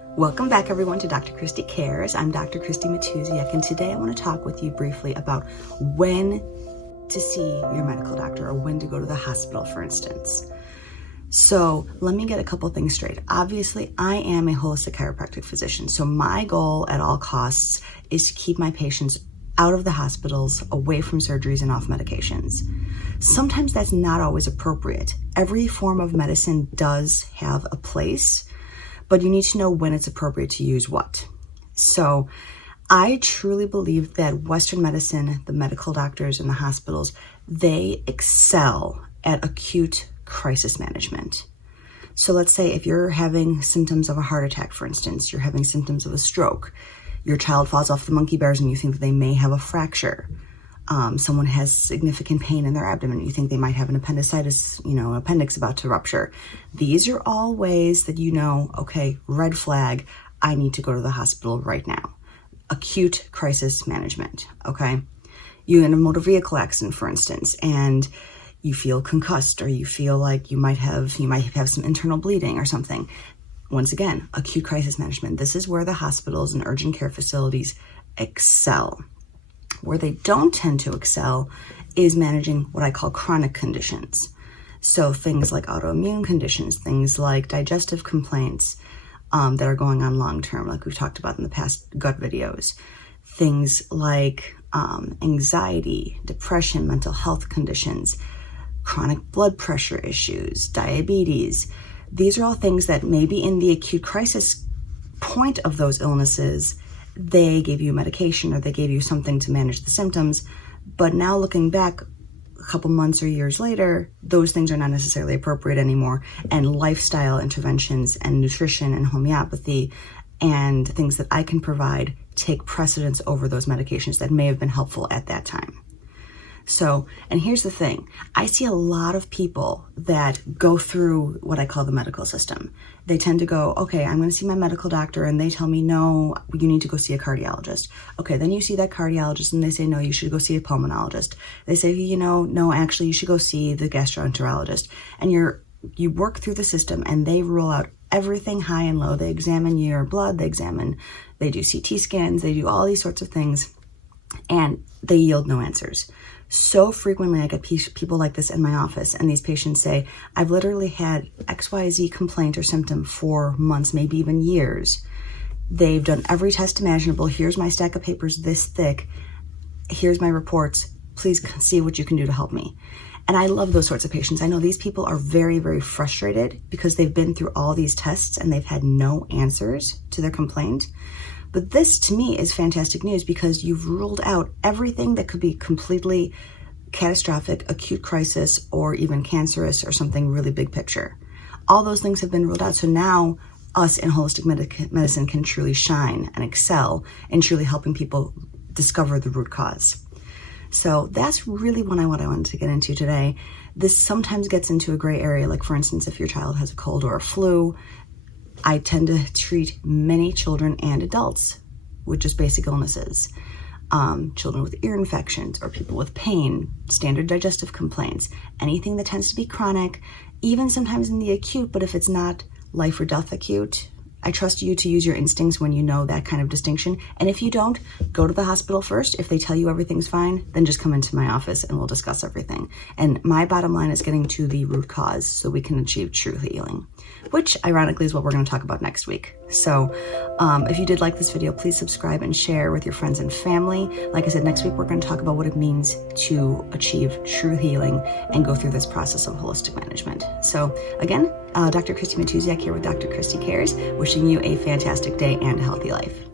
Welcome back everyone to Dr. Christy Cares. I'm Dr. Christy Matuziak, and today I want to talk with you briefly about when to see your medical doctor or when to go to the hospital, for instance. So let me get a couple things straight. Obviously, I am a holistic chiropractic physician, so my goal at all costs is to keep my patients out of the hospitals, away from surgeries and off medications. Sometimes that's not always appropriate. Every form of medicine does have a place, but you need to know when it's appropriate to use what. So I truly believe that Western medicine, the medical doctors and the hospitals, they excel at acute crisis management. So let's say if you're having symptoms of a heart attack, for instance, you're having symptoms of a stroke, your child falls off the monkey bars and you think that they may have a fracture. Someone has significant pain in their abdomen. You think they might have an appendicitis, an appendix about to rupture. These are all ways that you know, okay, red flag, I need to go to the hospital right now. Acute crisis management, okay? You're in a motor vehicle accident, for instance, and you feel concussed, or you feel like you might have some internal bleeding or something. Once again, acute crisis management. This is where the hospitals and urgent care facilities excel. Where they don't tend to excel is managing what I call chronic conditions. So things like autoimmune conditions, things like digestive complaints that are going on long-term, like we've talked about in the past gut videos. Things like anxiety, depression, mental health conditions, chronic blood pressure issues, diabetes. These are all things that maybe in the acute crisis point of those illnesses, they gave you medication or they gave you something to manage the symptoms. But now looking back a couple months or years later, those things are not necessarily appropriate anymore. And lifestyle interventions and nutrition and homeopathy and things that I can provide take precedence over those medications that may have been helpful at that time. So, and here's the thing, I see a lot of people that go through what I call the medical system. They tend to go, okay, I'm going to see my medical doctor and they tell me, no, you need to go see a cardiologist. Okay, then you see that cardiologist and they say, no, you should go see a pulmonologist. They say, no, actually you should go see the gastroenterologist. And you work through the system and they rule out everything high and low. They examine your blood, they do CT scans, they do all these sorts of things, and they yield no answers. So frequently I get people like this in my office, and these patients say, I've literally had XYZ complaint or symptom for months, maybe even years. They've done every test imaginable. Here's my stack of papers this thick. Here's my reports. Please see what you can do to help me. And I love those sorts of patients. I know these people are very, very frustrated because they've been through all these tests and they've had no answers to their complaint. But this, to me, is fantastic news because you've ruled out everything that could be completely catastrophic, acute crisis, or even cancerous or something really big picture. All those things have been ruled out. So now us in holistic medicine can truly shine and excel in truly helping people discover the root cause. So that's really what I wanted to get into today. This sometimes gets into a gray area, like for instance, if your child has a cold or a flu, I tend to treat many children and adults with just basic illnesses. Children with ear infections or people with pain, standard digestive complaints, anything that tends to be chronic, even sometimes in the acute, but if it's not life or death acute, I trust you to use your instincts when you know that kind of distinction. And if you don't, go to the hospital first. If they tell you everything's fine, then just come into my office and we'll discuss everything. And my bottom line is getting to the root cause so we can achieve true healing, which ironically is what we're going to talk about next week. So if you did like this video, please subscribe and share with your friends and family. Like I said, next week we're going to talk about what it means to achieve true healing and go through this process of holistic management. So again, Dr. Christy Matuziak here with Dr. Christy Cares, wishing you a fantastic day and a healthy life.